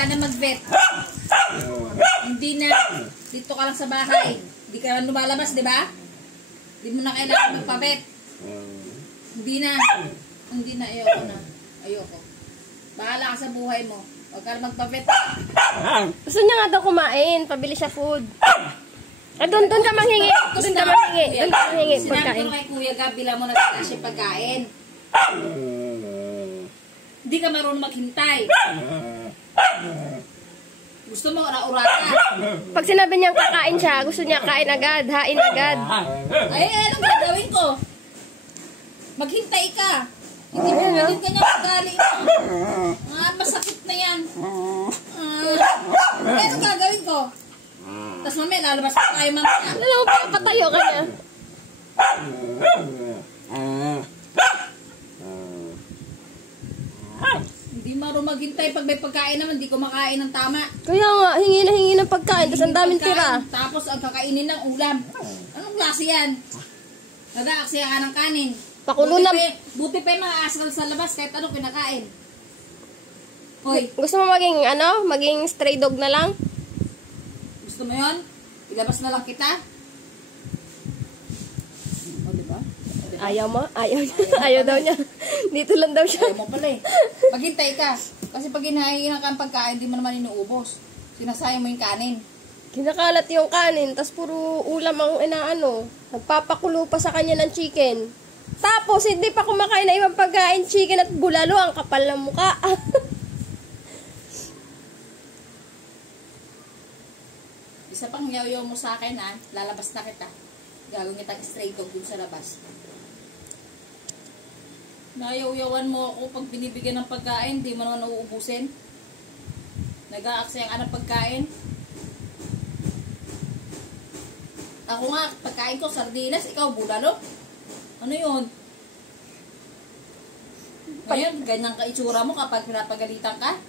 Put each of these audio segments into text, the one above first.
ka na mag-vet. Hindi na. Dito ka lang sa bahay. Hindi ka lang lumalabas, di ba? Hindi mo na kailangan magpa-vet. Hindi na. Hindi na. Ayoko na. Ayoko. Bahala ka sa buhay mo. Huwag ka na magpa-vet. Gusto niya nga daw kumain. Pabili siya food. Doon ka manghingi. Doon ka manghingi. Doon ka manghingi. Sinabi ko kay Kuya Gab, bilang mo na siya pagkain. Hindi ka marunong maghintay. Gusto mo ura-urata. Pag sinabi niyang kakain siya, gusto niya kain agad, hain agad. Ay, anong gagawin ko? Maghintay ka. Hindi mo din kanya magaling. Masakit na yan. Ay, anong gagawin ko? Tapos mamaya, lalabas pa tayo mamaya. Alam mo, patayo ka niya. Hindi marunong maghintay. Pag may pagkain naman, hindi ko makain ng tama. Kaya nga, hingi na hingi ng pagkain, tapos ang daming tira. Tapos ang kakainin ng ulam. Anong klase yan? Nag-aaksaya ka ng kanin. Pakulo na. Buti pa yung mga asal sa labas kahit anong kinakain. Hoy. Gusto mo maging, maging stray dog na lang? Gusto mo yun? Ilabas na lang kita? O, diba? Ayaw mo? Ayaw niya. Ayaw daw niya. Dito lang daw siya. Ayaw mo pala eh. Maghintay ka. Kasi pag hinahihinan ka ang pagkain, hindi mo naman inuubos. Sinasayang mo yung kanin. Kinakalat yung kanin, tapos puro ulam ang inaano. Nagpapakulo pa sa kanya ng chicken. Tapos, hindi pa kumakain na ibang pagkain, chicken at bulalo. Ang kapal ng mukha. Isa pang yaw-yaw mo sa akin, ha? Lalabas na kita. Gagawin kitang stray dog dun sa labas. Nayaw-yawan mo ako pag binibigyan ng pagkain, di mo naman nauubusin. Nag-aaksayang ka ng pagkain. Ako nga, pagkain ko, sardinas, ikaw, bulalo. Ano yun? Ngayon, ganyan ka itsura mo kapag pinapagalitan ka.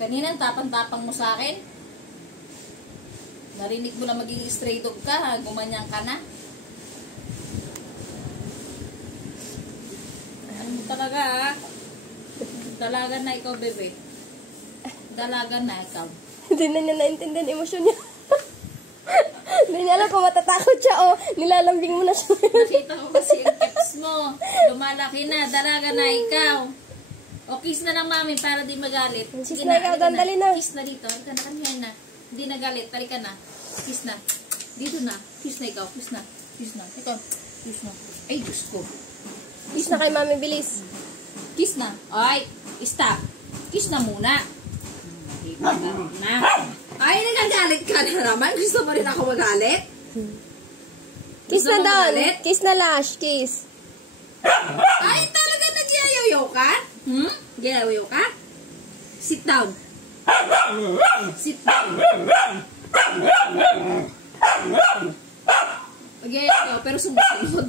Kanina, tapang-tapang mo sa akin. Narinig mo na maging stray dog ka, gumanyan ka na. Ano talaga, ha? Dalaga na ikaw, bebe. Dalaga na ikaw. Hindi na niya naintindihan emosyon niya. Hindi niya alam kung matatakot siya o nilalambing mo na siya. Nakita ko kasi yung caps mo. Lumalaki na, dalaga na ikaw. O, kiss na lang mami para di magalit. Kiss na ikaw, dandali na. Kiss na dito. Halika na, kanyan na. Hindi na galit, halika na. Kiss na. Dito na. Kiss na ikaw, kiss na. Kiss na. Ikaw, kiss na. Ay, Diyos ko. Kiss na kay mami, bilis. Kiss na. Ay, stop. Kiss na muna. Na. Ay, nagagalit ka na naman. Gusto mo rin ako magalit? Kiss na down. Kiss na lash. Kiss. Ay, talaga nagyayaw ka? Nagyayaw ka? Sit down. Sit down. Nagyayaw pero sumusunod.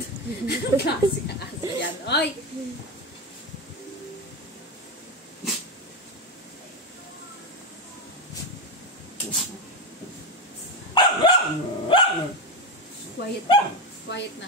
Kasi aso yan. Ay! Quiet na. Quiet na.